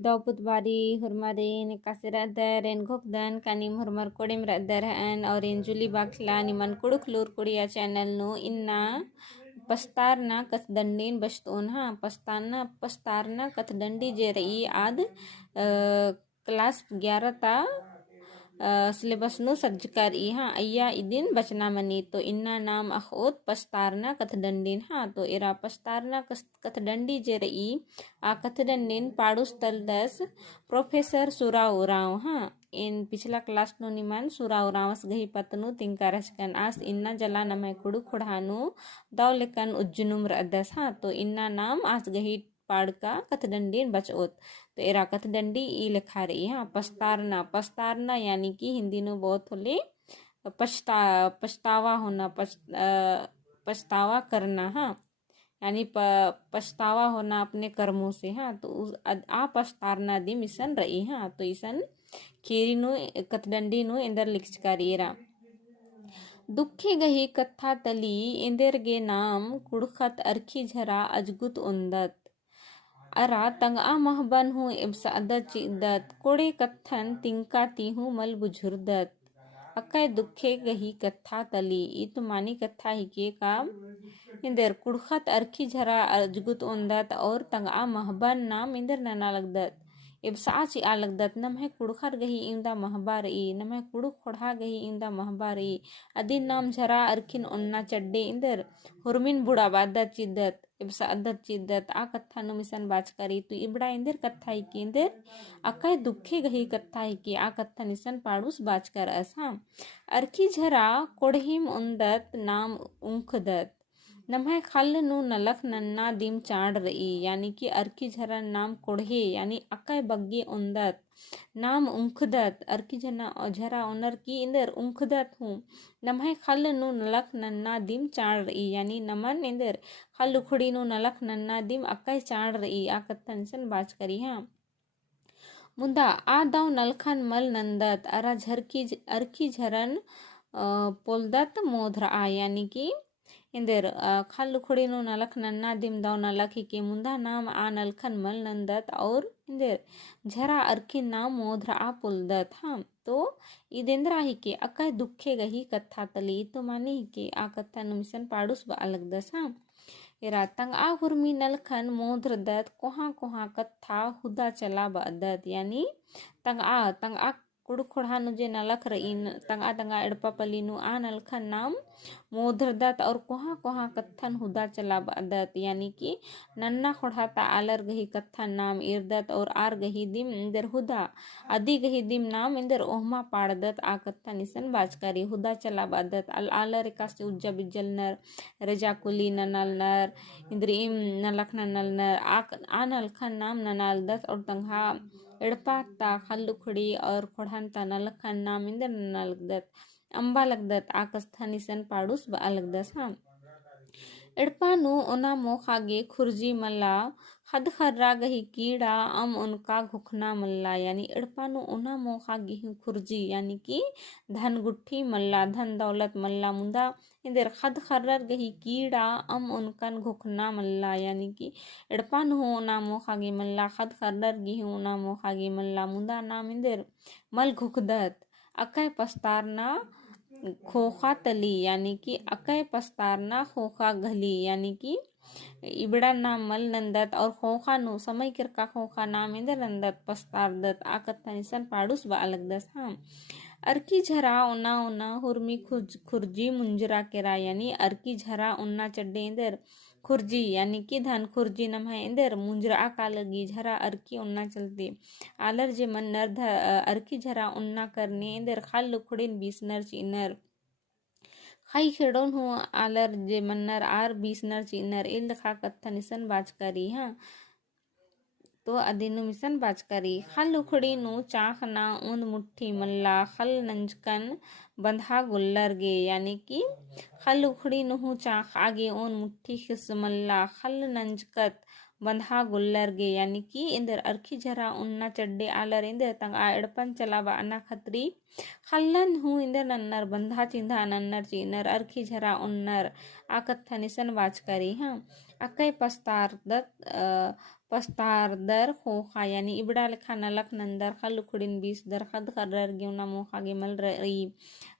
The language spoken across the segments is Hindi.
Dauput bari hurmari nikasira dar en gokdan kanim hurmar kodim radar an aurin juli bakla niman kuduk lur kudia channel nu inna pastarna katdandin bastun ha pastarna katdandi jeri ad kelas 11 ta syllabus नु सज्ज कर हाँ अय्या इदिन बचना मनी तो इन्ना नाम अखोत पस्तारना कथदंडीन हाँ तो इरा पस्तारना कथदंडी जे रही आ कथदंडीन पाड़ुस तलदस प्रोफेसर सुरा उराव हाँ इन पिछला क्लास नु निमान सुरा उरावस गही पतनु तिंकारस्कन आस इन्ना जला नमय कुडु खुड़ानु दौलेकन उज्जुनुम रदस हाँ तो इन्ना नाम आस गही पाड़का कथदंडीन बचोत तो एरा कथदंडी ई लिखा रही हाँ पस्तारना यानी कि हिंदी में बहुत होले पछतावा होना पछतावा करना हाँ यानी पछतावा होना अपने कर्मों से हाँ तो आ पछतारना दी मिशन रही हाँ तो इसन खीरी नु कथदंडी नु इंदर लिखचकारियरा दुखे गही कथा तली इंदर गे नाम कुड़खत अरखी झरा अजगुत उंदत अरा तंगा महबन हूँ इब्सादत चिदत कोड़े कत्थन तिंका तीहूँ मल बुझुरदत अकय दुखे गही कथा तली इत मानी कथा ही के काम इंदर कुड़खत अरखी झरा अजगुत उंदत और तंगा महबन नाम इंदर नना लगदत इब्सा ची आ लगदत नमहे कुड़खर गही इंदा महबार ई नमहे कुड़ुक खोड़ा गही इंदा महबार ई अदिन नाम झरा अरखिन उन्ना चड्डे इंदर हुरमिन बुड़ा बादत चिदत इब्सा अदत चिदत आ कथा नु मिसन बाच करी तो इबड़ा इंदर कथा ही के इंदर अकय दुखे गही कथा ही के आ कथा निसन पाड़ूस बाच कर अस हाँ अरखी झरा कोढ़िम उंदत नाम उंखदत नमहे खल नु नलख नन्ना दिम चाड़ रही यानी कि अरखी झरा नाम कोढ़े यानी अकय बग्गे उंदत नाम उंखदत अरखी झरा उनर की इंदर उंखदत हूँ नमहे खल नु नलख नन्ना दिम चाड़ रही यानी नमन इंदर खल उखड़ी नु नलख नन्ना दिम अकय चाड़ रही आ कथन सन बाच करी हाँ मुदा आ दाव नलखन मल नंदत अरा अरखी झरन पोलदत मोधरा यानी कि इंदर खल उखड़ी नु नलख नन्ना दिम दाव नलख ही के मुंदा नाम आ नलखन मल नंदत और इंदर झरा अरखी नाम मोधरा आ पुलदत हाँ तो इदेंद्रा ही के अकय दुखे गही कथा तली तो मानी ही के आ कथा नुमिसन पाड़ुस बा अलग दस हाँ इरा तंग आ हुरमी नलखन मोधर दत कोहा कथा हुदा चला बदत यानी तंग आ कुड़ खोड़ानु जे नलख रही तंगा एड़पा पलीनु आ नलखन नाम मोधर दत और कोहा कत्थन हुदा चला बदत यानी कि नन्ना खोड़ाता आलर गही कत्थन नाम इरदत और आर गही दिम इंदर हुदा अदी गही दिम नाम इंदर ओहमा पाड़दत आ कत्थन निसन बाजकारी हुदा चला बदत आलर कास्ते उज्जा बिज्जल नर रजा कुली ननल नर इंदर इम नलख ननल नर आ नलखन नाम ननाल दत और तंगा एड़पा ता खल्लुखड़ी और खोड़ान ता नलखन नाम इंदर नना लगदत अंबा लगदत आकस्था निसन पाड़ूस बा लगदस हाँ एड़पानु ओना मोखागे खुरजी मल्ला खद खर्रा गही कीड़ा उनका घुखना मल्ला यानी एड़पानु ओना मोखागे खुरजी यानी कि धन गुट्ठी मल्ला धन दौलत मल्ला मुंदा इंदर खद खर्रर गही कीड़ा उनकन घुखना मल्ला यानी कि एड़पानु ओना मोखागे मल्ला खद खर्रर गिही ओना मोखागे मल्ला मुंदा नाम इंदर मल घुखदत अकय पस्तारना खोखा तली यानी कि अकय पस्तारना खोखा घली यानी कि इबड़ा नाम मल नंदत और खोखा नु समय किरका खोखा नाम इंदर नंदत पस्तारदत आकत्ता निसन पाड़ुस बा अलग दस हाँ अरकी झरा उन्ना हुरमी खुरजी मुंजरा केरा यानी अरकी झरा उन्ना चड्डे इंदर खुरजी यानी कि धन खुरजी नम है इंदर मुंजरा का लगी झरा अरकी उन्ना चलते आलर जे मन नर अरकी झरा उन्ना करने इंदर खाल लुखड़िन 20 नर चीनर खाई खेड़ोन हो आलर जे मन्नर आर 20 नर चीनर इल खा कत्था निसन बाज करी हाँ तो अदिनु मिसन बाज करी खल उखड़ी नु चाख ना ऊंद मुट्ठी मल्ला खल नंजकन बंधा गुल्लर गे यानी कि खल उखड़ी नु चाख आगे ऊन मुट्ठी खिस मल्ला खल नंजकत बंधा गुल्लर गे यानी कि इंदर अरखी झरा उन्ना चड्डे आलर इंदर तंग आ एड़पन चलावा अन्ना खतरी खल्लन हूँ इंदर नन्नर बंधा चिंधा नन्नर चीनर अरखी झरा उन्नर आ कत्था निसन बाज करी हाँ अकय पस्तार दर खोखा यानी इबड़ा लेखा नलक नंदर खलुखुड़िन बीस दर खद खर्र गेवना मोखा गेमल रई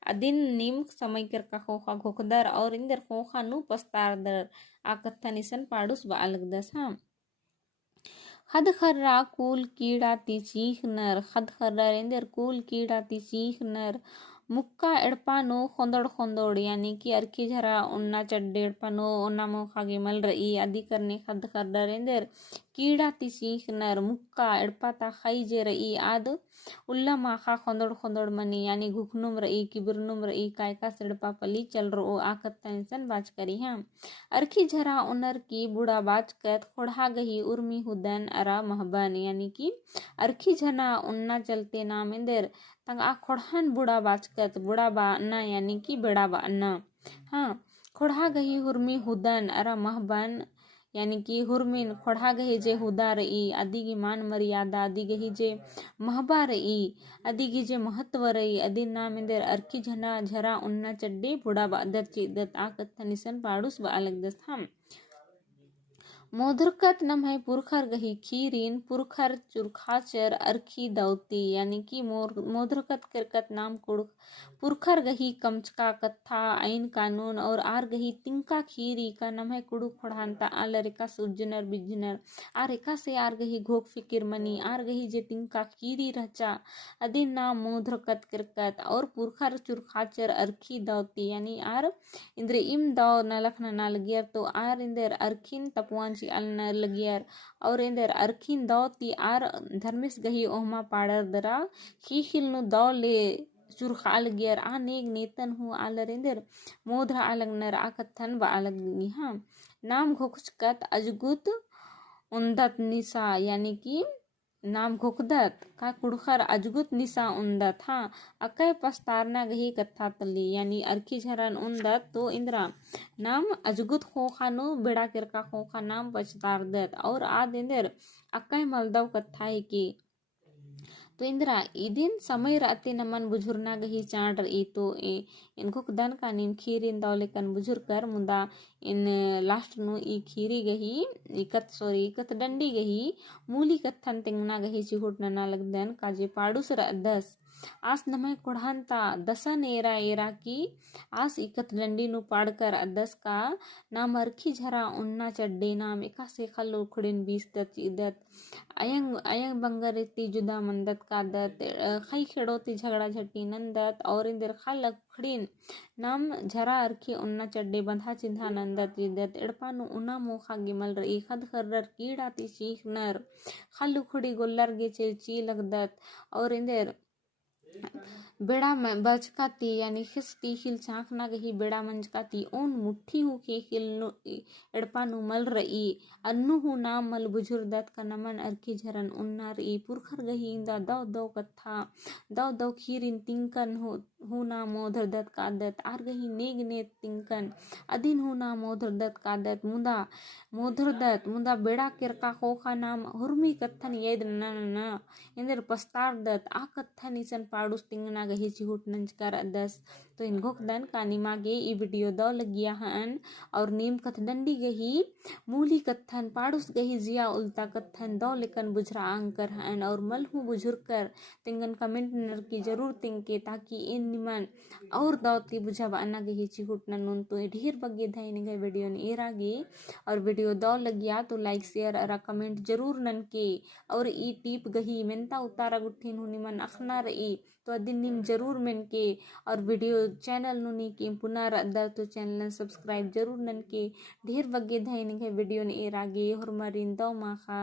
अदिन नीम समय कर का खोखा घोखदर और इंदर खोखा नु पस्तार दर आकत्था निसन पाडुस बा अलग दस हाँ खद खर्रा कूल कीड़ा ती चीख नर खद खर्रा इंदर कूल कीड़ा ती चीख नर मुक्का एड़पानो खोंदोड़ खोंदोड़ यानी कि अर्खी झरा उन्ना चड्डे एड़पानो उन्ना मोखा गेमल रई आदि करने खद खर्रा रेंदर कीड़ा ती चीख नर मुक्का एड़पाता खाई जे रई आद उल्ला माखा खोंदोड़ खोंदोड़ मनी यानी घुखनुम रई किबिरनुम रई कायका सिड़पा पली चल रो आकत्ता इंसन बाज करी हाँ अर्खी झरा उनर की बुढ़ा बाज कत खोड़ा गही उर्मी हुदन अरा महबन यानी कि अर्खी झना उन्ना चलते नाम इंदर तंग आ खोड़हन बुढ़ा बाचकत बुढ़ा बाना यानी कि बेड़ा बाना हाँ खोड़ा गही हुर्मी हुदन अरा महबन यानी कि हुर्मिन खोड़ा गही जे हुदा रई आदि की मान मर्यादा आदि गही जे महबा रई आदि की जे महत्व रई आदि नाम इंदर अर्की झना झरा उन्ना चड्डे बुढ़ा बादर चेदत आकत्था निसन पाडुस बा अलग दस हम मोधरकत नम है पुरखर गही खीरीन पुरखर चुरखाचर अर्खी दौती यानी कि मोधरकत करकत नाम कुड़ पुरखर गही कमचका कत्था आइन कानून और आर गही तिंका खीरी का नम है कुड़ू खोड़ानता आल रेखा सुजनर बिजनर आर रेखा से आर गही घोक फिकिर मनी आर गही जे तिंका खीरी रचा अदिन नाम मोधरकत करकत और पुरखर चुरखाचर अर्खी दौती यानी आर इंद्र इम दौ नलख न लगियर तो आर इंदर अर्खिन तपुआन अलना लगियर और इंदर अर्खिन दौ ती आर धर्मिस गही ओहमा पाड़र दरा खीखिलनु दौ ले चुरखा अलगियर आ नेग नेतन हूँ आलर इंदर मोधरा अलगनर आकत्थन व अलग हाँ नाम घोखचकत अजगुत उन्दत निसा यानी कि नाम घोखदत का कुड़खर अजगुत निसा उन्दत हाँ अकय पस्तारना गही कत्था तली यानी अर्खी झरन उन्दत तो इंद्रा नाम अजगुत खोखानो बेड़ा किरका खोखा नाम पछतार दत और आद इंदर अकय मलदव कत्था है कि तो इंद्रा इदिन समय राते नमन बुझुरना गही चांड रही तो इनको दन का निम खीर इन दौले कन बुझुर कर मुदा इन लास्ट नु ई खीरी गही इकत डंडी गही मूली कत्थन तिंगना गही चिहुट नना लगदन काजे पाडुस दस आस नमय कोढ़ानता दसन एरा एरा की आस इकत डंडी नु पाड़कर दस का नाम अर्खी झरा उन्ना चड्डे नाम एका से खल उखड़िन बीस दत अयंग अयंग बंगरेती जुदा मंदत का दत खई खेड़ोती झगड़ा झटी नंदत और इंदर खल उखड़िन नाम झरा अर्खी उन्ना चड्डे बंधा चिंधा नंदत जिदत एड़पानु उना मोखा गिमल रई खद खर्रर कीड़ाती चीख नर खल उखड़ी गोल्लर गे ची लगदत और इंदर बेड़ा में बचकाती यानी खिसती खिल चाकना गही बेड़ा मंजकाती ओन मुट्ठी हूँ के खिल एड़पानु मल रई अन्नु हूँ नाम मल बुझुर दत का नमन अर्की झरन उन्ना रई पुरखर गही इंदा दौ दौ कत्था दौ दौ खीरिन तिंकन हूँ ना मोधर दत का दत आर गही नेग ने तिंकन अदिन हूँ ना मोधर दत का दत मुदा मोधर दत मुदा बेड़ा किरका खोखा नाम हुर्मी कत्थन येद न इंदर पस्तार दत आ कत्थन इसन पाडुस तिंगना गही चिहुट नंजकर दस तो इनको दन का निमा गे ई वीडियो दौ लगिया हन और नीम कथ डंडी गही मूली कत्थन पाडुस गही जिया उल्टा कत्थन दौ लेकन बुझरा आंकर हन और मल हूँ बुझुर कर तिंगन कमेंट नर की जरूर तिंके ताकि इन निमन और दौती बुझा बाना गही चिहुट नन तो ढेर बगे धाई निगे वीडियो ने एरागे और वीडियो दौ लगिया तो लाइक शेयर अरा कमेंट जरूर नन के और ई टिप गही मेनता उतारा गुट्ठिन हूँ निमन अखना रही तो दिन निम जरूर मेन के और वीडियो चैनल नुनी के पुनः अदर तो चैनल सब्सक्राइब जरूर नन के ढेर बगे धाई निगे वीडियो ने एरागे और मरिन दौ माखा